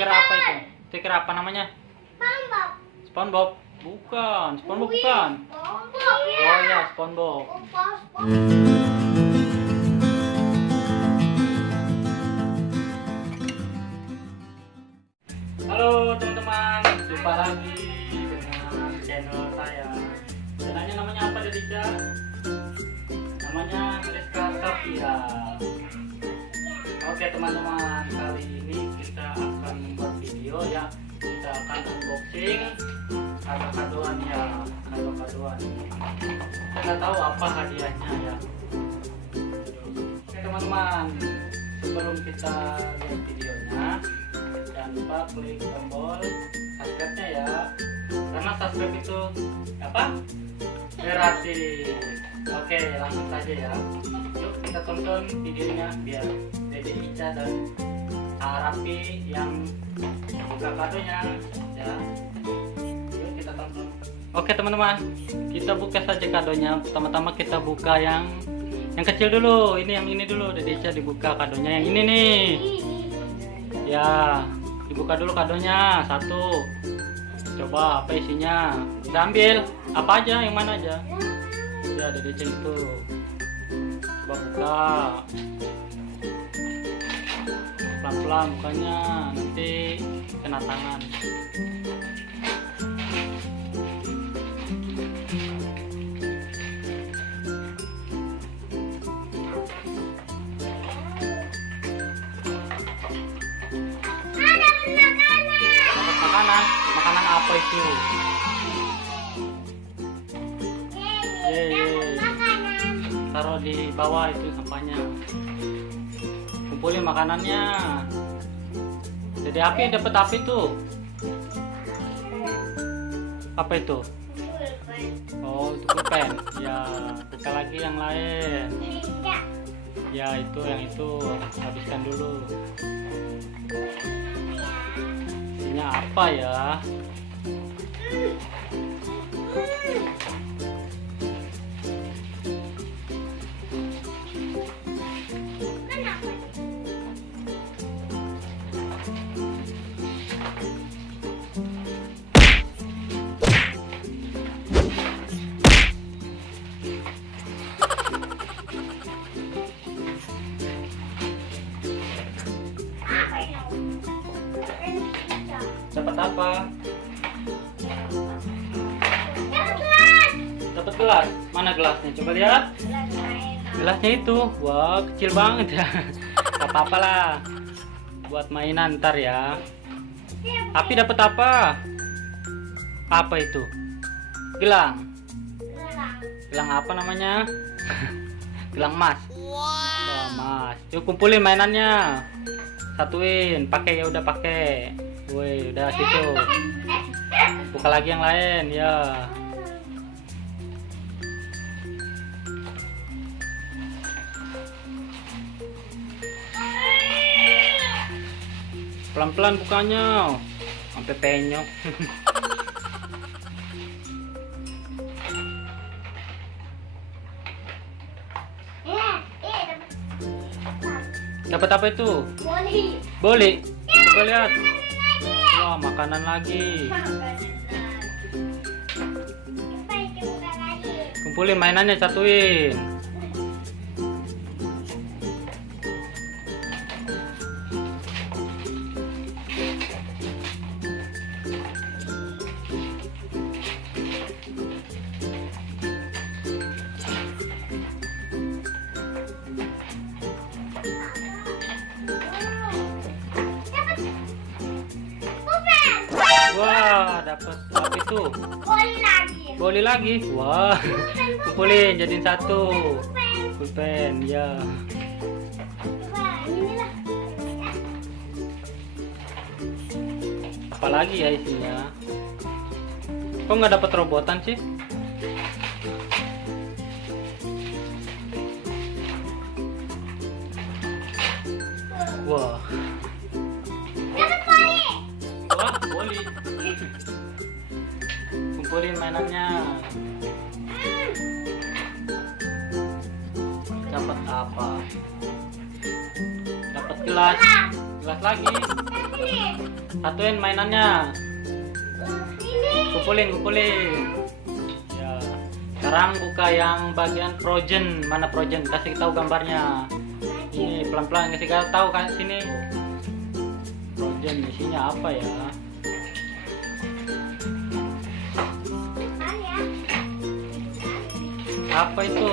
Stiker apa itu? Stiker apa namanya? SpongeBob. SpongeBob. Bukan, SpongeBob bukan. SpongeBob ya. Oh ya, SpongeBob. Halo teman-teman, jumpa lagi dengan channel saya. Channelnya namanya apa Dedica? Namanya Rizka Safia. Oke teman-teman, kali ini kita akan membuat video ya. Kita akan unboxing kado-kadoan ya, kado-kadoan. Kita nggak tahu apa hadiahnya ya. Oke teman-teman, sebelum kita lihat videonya, jangan lupa klik tombol subscribe-nya ya, karena subscribe itu apa? Gratis. Oke, langsung saja ya. Yuk kita tonton videonya biar Dede Ica dan Arapi yang buka kadonya ya. Yuk kita tonton. Oke teman-teman, kita buka saja kadonya. Pertama-tama kita buka yang kecil dulu. Ini yang ini dulu. Dede Ica dibuka kadonya yang ini nih. Ya, dibuka dulu kadonya satu. Coba apa isinya? Udah ambil apa aja, yang mana aja? Ya, Dede Ica itu. Coba buka. Pelan-pelan bukanya, nanti kena tangan. Makanan apa itu? Taruh di bawah itu sampahnya. Kumpulin makanannya. Jadi api dapat api tuh. Apa itu? Oh, itu pulpen. Ya, buka lagi yang lain. Ya, itu yang itu habiskan dulu. Isinya apa ya? Dapat apa? Dapat gelas. Mana gelasnya? Coba lihat. Gelasnya itu. Wah, kecil banget ya. Gak apa-apa lah. Buat mainan ntar ya. Tapi dapat apa? Apa itu? Gelang. Gelang apa namanya? Gelang emas. Wah, emas. Yuk kumpulin mainannya. Satuin. Pakai ya udah pakai. Woi, udah situ. Buka lagi yang lain ya. Pelan-pelan bukanya. Sampai penyok. Dapat apa itu? Boli. Coba lihat. Wah, makanan lagi. Kumpulin mainannya, satuin. Wah, dapat apa itu? Boli lagi. Wah, kumpulin jadiin satu. Pulpen, ya. Apalagi ya isinya? Kok nggak dapat robotan sih? Wah. Wah, boli. Kumpulin mainannya. Dapat apa? Dapat gelas. Gelas lagi. Satuin mainannya. Ini. Kumpulin. Ya. Sekarang buka yang bagian Frozen. Mana Frozen? Kasih tahu gambarnya. Ini pelan-pelan kasih tahu kan sini. Frozen isinya apa ya? Apa itu?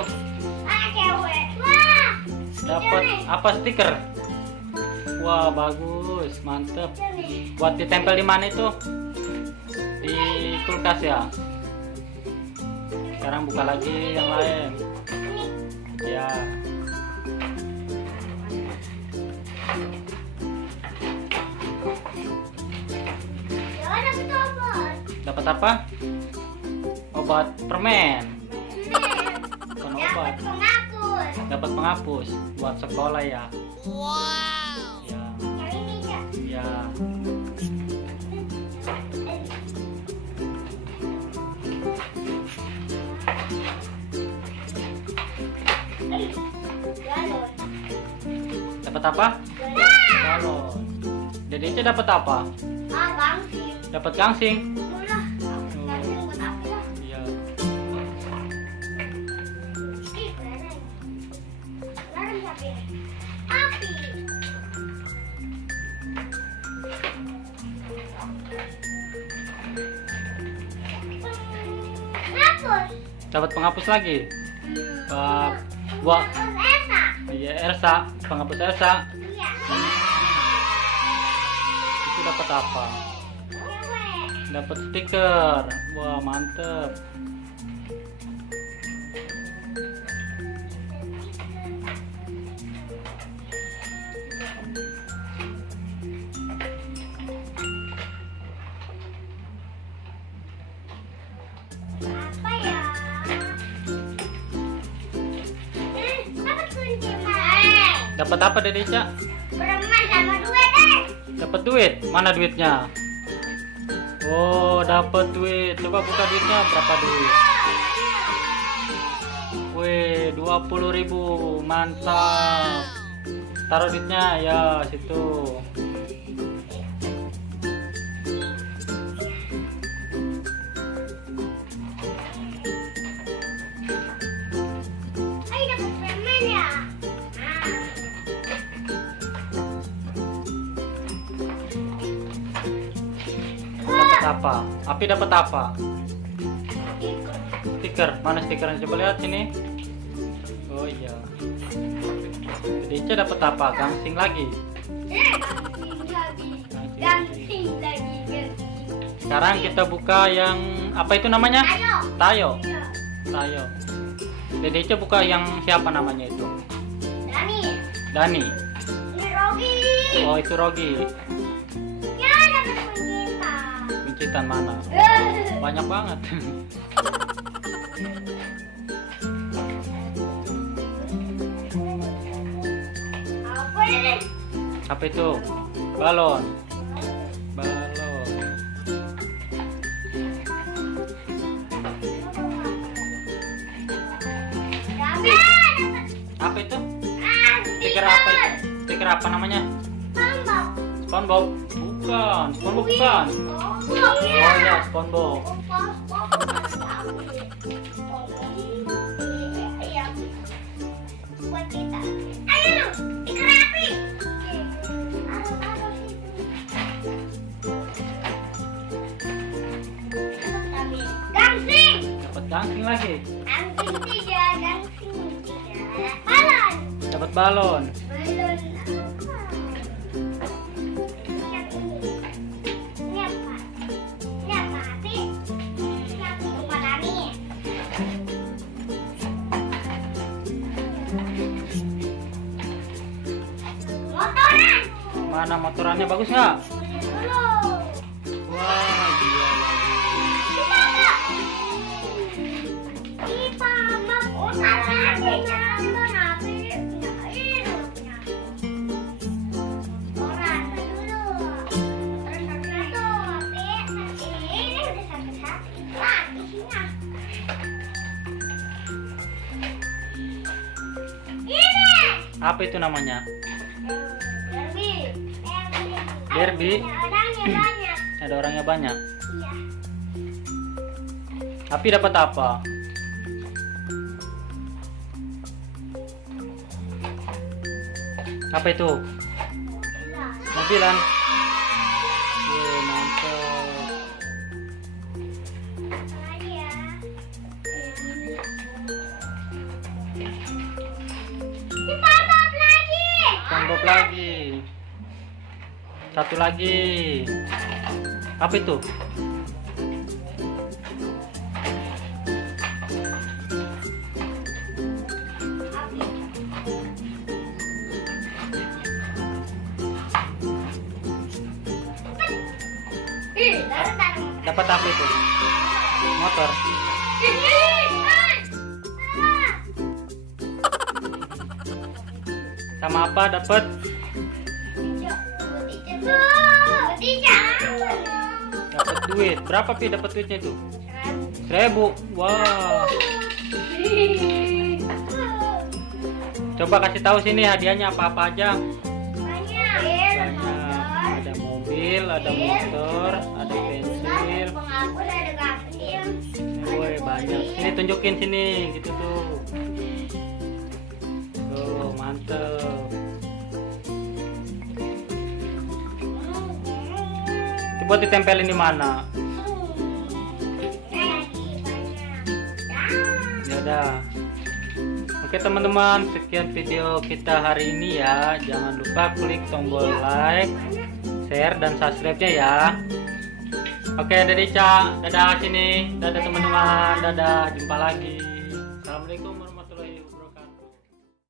Dapat apa stiker? Wah, bagus, mantep. Buat ditempel di mana itu? Di kulkas ya. Sekarang buka lagi yang lain. Ya. Dapat apa? Obat permen. Bukan obat. Dapat penghapus buat sekolah ya. Wow. Ya. Yang ini ya. Ya. Galon. Dapat apa? Galon. Dedece dapat apa? Gangsing. Dapat gangsing. Ulah. Gangsing buat apa lah? Iya. Ih, keren. Keren tapi. Api. Hapus. Dapat penghapus lagi. Buat Elsa. iya Elsa, penghapus Elsa. Iya. Itu dapat apa? Cewek. Dapat stiker. Wah, mantep. Apa ya? Dapat kunci main. Dapat apa Dedece? Bermain sama duit deh. Dapat duit. Mana duitnya? Oh, dapat duit. Coba buka duitnya, berapa duit? Wih, 20.000. Mantap. Taruh duitnya ya situ. Ayo dapat permen ya. Dapat apa? Api dapat apa? Ikut. Stiker. Mana stikernya? Coba lihat sini. Oh iya. Dedece dapat apa? Gangsing lagi. Gangsing lagi. Sekarang kita buka yang apa itu namanya? Ayo. Tayo. Iya. Tayo. Dedece buka yang siapa namanya itu? Dani. Dani. Ini Rogi. Oh, itu Rogi. Ya dapat kunci. Kuncitan mana? Banyak banget. Apa ini? Apa itu? Balon. Balon. Dapat. Apa itu? Stiker Stiker apa itu? Stiker apa namanya? SpongeBob. SpongeBob. Bukan. SpongeBob bukan. Oh Oh ya, SpongeBob. Iya. Buat kita. Ayo, stiker api. Taruh situ. Gangsing. Dapat gangsing lagi. Gangsing 3, gangsing 3. Balon. Dapat balon. Balon apa? Yang ini. Ini apa? Ini apa? Api. Ini api memadami. Motoran. Mana motorannya bagus nggak? Dulu. Wah, iya lagi. Pipa, map, salah nyambung api. Ini punya. Motoran dulu. Terus satu-satu. Ini udah satu-satu. Wah, isinya. Ini. Apa itu namanya? Derby. Barbie. Ada orangnya banyak. Ada orangnya banyak. Iya. Api dapat apa? Apa itu? Mobilan. Wih, mantap. Lagi ya. Dipotong lagi. Tombol lagi. Satu lagi. Apa itu? Dapat apa itu? Motor. Sama apa dapat? Dapat duit. Berapa Pi dapat duitnya itu? 1.000. Wah. Coba kasih tahu sini hadiahnya apa-apa aja. Banyak. Ada mobil, ada motor, ada pensil. Woi, banyak. Sini tunjukin sini, gitu tuh. Tuh, mantep. Itu buat ditempelin di mana? Ya udah. Oke teman-teman, sekian video kita hari ini ya. Jangan lupa klik tombol like, share, dan subscribe-nya ya. Oke, dadah Ica, dadah sini, dadah teman-teman, dadah, jumpa lagi.